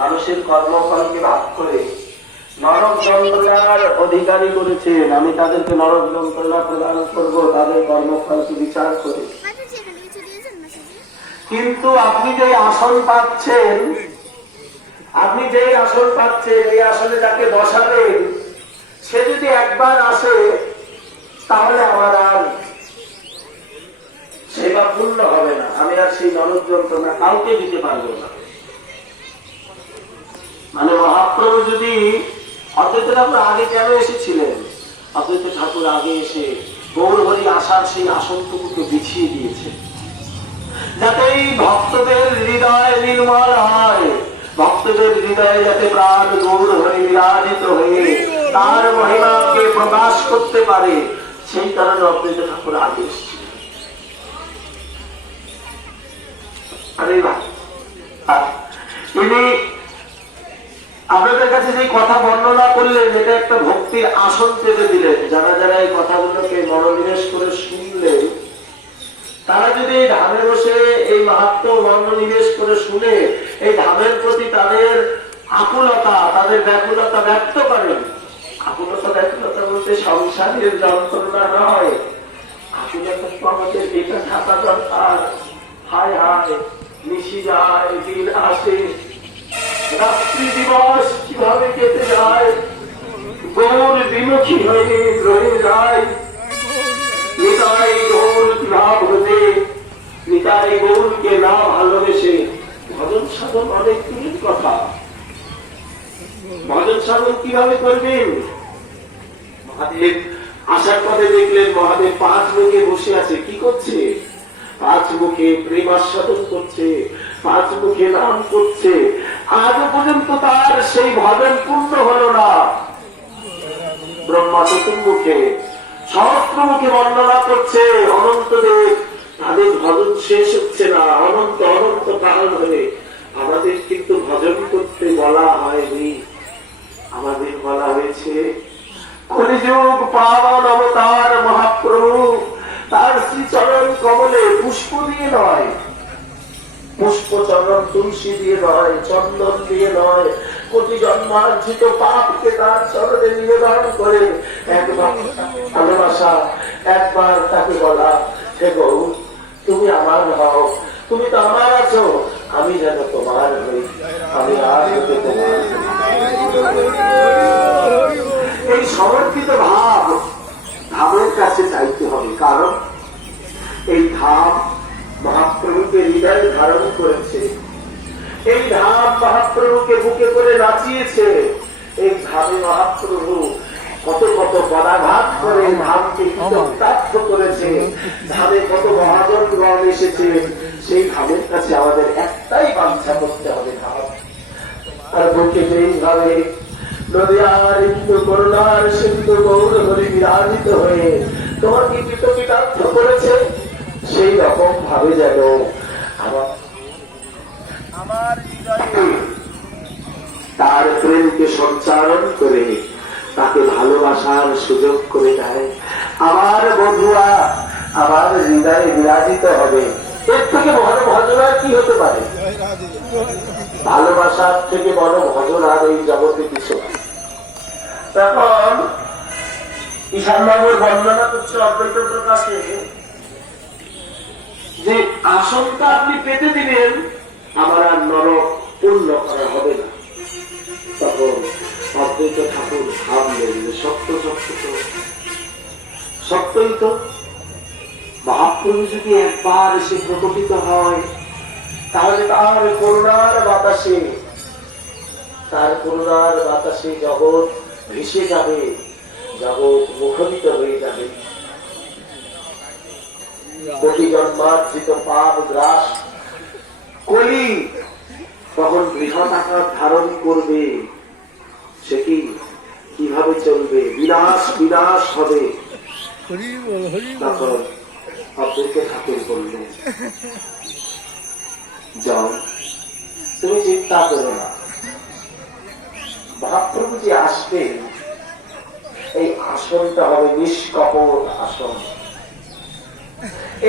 মানুষের কর্মফলকে ভাগ করে নরক যন্ত্রণার অধিকারী করেছেন। আমি তাদেরকে নরক যন্ত্রণা প্রদান করব, তাদের কর্মফলকে বিচার করে? কিন্তু আপনি যে আসন পাচ্ছেন, আপনি যে আসন পাচ্ছেন, এই আসনে যাকে বসাবেন, সে যদি একবার আসে, তাহলে আমার আর সেবা পূর্ণ হবে না। আমি আর সেই নরক যন্ত্রণা কাউকে দিতে পারব না। মানে মহাপ্রভু যদি অদ্বৈত ঠাকুর আগে কেন এসেছিলেন? অদ্বৈত ঠাকুর আগে এসে গৌরহরি আসার সেই আসনটুকুকে বিছিয়ে দিয়েছে। যাতে এই ভক্তদের হৃদয় নির্মল হয়, ভক্তদের হৃদয়ে যাতে প্রাণ গৌর হয়ে বিরাজিত হয়ে তার মহিমাকে প্রকাশ করতে পারে, সেই কারণে অদ্বৈত ঠাকুর আগে এসেছিলেন। আরে ভাই আপনাদের কাছে যে কথা বর্ণনা করলেন, এটা একটা ভক্তির আসন পেতে দিলেন। যারা যারা এই কথাগুলোকে মনোনিবেশ করে শুনলেন, তারা যদি এই ধামে বসে এই মাহাত্ম মনোনিবেশ করে শুনে এই ধামের প্রতি তাদের আকুলতা, তাদের ব্যাকুলতা ব্যক্ত করেন আকুলতা, ব্যাকুলতা বলতে সংসারের যন্ত্রণা নয়। আকুলতা তো আমাদের এটা থাকা দরকার। হায় হায়, মিশি যায়, দিন আসে। রাত্রি দিবস কীভাবে কেটে যায়? গৌর বিমুখী হয়ে রয়ে যায়। নিতাই গৌর লাভ হতে নিতাই গৌরকে না ভালোবেসে ভজন সাধন অনেক দূরের কথা। ভজন সাধন কীভাবে করবেন? মহাদেব আসার পথে দেখলেন মহাদেব পাঁচ মুখে বসে আছে। কি করছে? পাঁচ মুখে প্রেমাস্বাদন করছে, পাঁচ মুখে নাম করছে আজও পর্যন্ত তার সেই ভজন পূর্ণ হলো না। ব্রহ্মা চতুর্মুখে সহস্র মুখে বর্ণনা করছে, অনন্ত দেব, তাদের ভজন শেষ হচ্ছে না, অনন্ত অনন্ত কাল ধরে। আমাদের কিন্তু ভজন করতে বলা হয়নি। আমাদের বলা হয়েছে, কলিযুগ পাবন অবতার মহাপ্রভু, তার শ্রীচরণ কমলে পুষ্প দিয়ে নয়। পুষ্প চরণ তুলসী দিয়ে নয় চন্দন দিয়ে নয় কোটি জন্মার্জিত পাপকে তার চরণে নিবেদন করে। একবার ভালোবাসা, একবার তাকে বলা, হে গৌ তুমি আমার হও, তুমি তো আমার আছো, আমি যেন তোমার হই, আমি আর তোমার এই সমর্পিত ভাব ধামের কাছে চাইতে হবে, কারণ এই ধাম মহাপ্রভুকে হৃদয়ে ধারণ করেছে। এই ধাম মহাপ্রভুকে বুকে করে নাচিয়েছে। এই ধামে মহাপ্রভু কত কত পদাঘাত করে ধামকে কৃতজ্ঞার্থ করেছে। ধামে কত মহাজনগণ এসেছে। সেই ধামের কাছে আমাদের একটাই বাঞ্ছা করতে হবে ধাম। আর বুকে যেইভাবে নদিয়ার ইন্দু করুণার সিন্ধু গৌর হরি বিরাজিত হয়ে তোমাকে কৃতজ্ঞার্থ করেছে। সেই রকম ভাবে যেন আমার তার প্রেমকে সঞ্চারণ করে তাকে ভালোবাসার সুযোগ করে দেয়। আমার বন্ধুরা আমার হৃদয়ে বিরাজিত হবে। এর থেকে বড় ভজনা কি হতে পারে? ভালোবাসার থেকে বড় ভজন আর এই জগতে কিছু তখন ঈশান বাবুর বর্ণনা করছে অদ্বৈত প্রকাশে। যে আসনটা আপনি পেতে দিলেন আমার আর নরক পূর্ণ করা হবে না। তখন অদ্বৈত ঠাকুর ভাবলেন যে সত্য সত্য তো। সত্যই তো। মহাপ্রভু যদি একবার এসে প্রকটিত হয়, তাহলে তার করুণার বাতাসে, তার করুণার বাতাসে জগৎ ভেসে যাবে, জগৎ মুখরিত হয়ে যাবে। কোটি জন্মার্জিত পাপ গ্রাস কলি তখন বৃহৎ আকার ধারণ করবে সে কীভাবে চলবে? বিনাশ বিনাশ হবে। তখন অপরকে ঠাকুর করলেন যাও, তুমি চিন্তা করো না। মহাপ্রভু যে আসবে এই আসনটা হবে নিষ্কপট আসন।